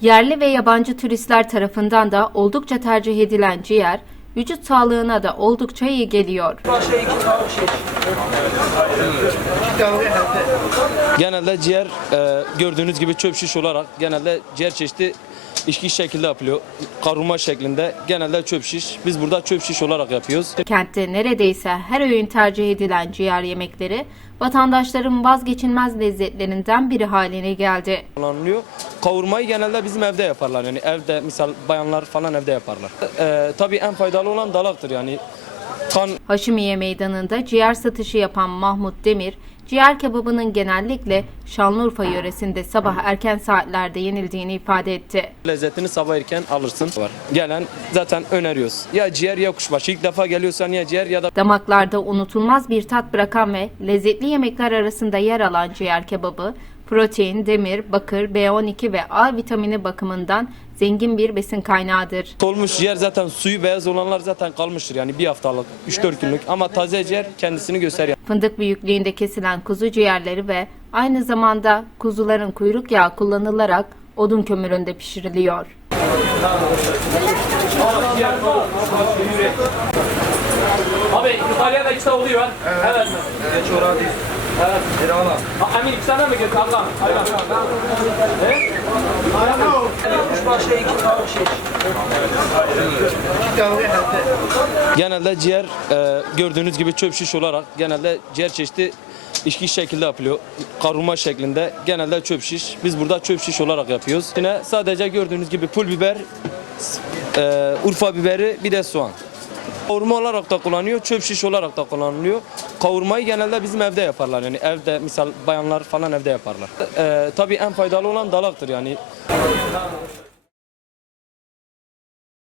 Yerli ve yabancı turistler tarafından da oldukça tercih edilen ciğer, vücut sağlığına da oldukça iyi geliyor. Genelde ciğer e, gördüğünüz gibi çöp şiş olarak genelde ciğer çeşidi içki şekilde yapılıyor. Kavrulma şeklinde genelde çöp şiş. Biz burada çöp şiş olarak yapıyoruz. Kentte neredeyse her öğün tercih edilen ciğer yemekleri, vatandaşların vazgeçilmez lezzetlerinden biri haline geldi. kullanılıyor. Kavurmayı genelde bizim evde yaparlar. Yani evde misal bayanlar falan evde yaparlar. E, tabii en faydalı olan dalaktır yani. Kan Haşimiye Meydanı'nda ciğer satışı yapan Mahmut Demir, ciğer kebabının genellikle Şanlıurfa yöresinde sabah erken saatlerde yenildiğini ifade etti. lezzetini sabah erken alırsın. Var. Gelen zaten öneriyoruz. Ya ciğer ya kuşbaşı. İlk defa geliyorsan ya ciğer ya da Damaklarda unutulmaz bir tat bırakan ve lezzetli yemekler arasında yer alan ciğer kebabı, protein, demir, bakır, B12 ve A vitamini bakımından zengin bir besin kaynağıdır. Solmuş ciğer zaten suyu beyaz olanlar zaten kalmıştır yani bir haftalık 3-4 günlük ama taze ciğer kendisini gösteriyor. Fındık büyüklüğünde kesilen kuzu ciğerleri ve aynı zamanda kuzuların kuyruk yağı kullanılarak odun kömüründe pişiriliyor. Abi yukarıya da iki tane oluyor. Evet. Geç oraya değil. Evet. Bir ala. Ha, Emin iki tane mi geldi? Allah. Hayvan. Başa iki tavuk şiş. İki tavuk hafta. Genelde ciğer e, gördüğünüz gibi çöp şiş olarak genelde ciğer çeşidi içki şekilde yapılıyor. Kavrulma şeklinde genelde çöp şiş. Biz burada çöp şiş olarak yapıyoruz. Yine sadece gördüğünüz gibi pul biber, e, Urfa biberi bir de soğan. Kavurma olarak da kullanıyor, çöp şiş olarak da kullanılıyor. Kavurmayı genelde bizim evde yaparlar. Yani evde misal bayanlar falan evde yaparlar. E, tabii en faydalı olan dalaktır yani.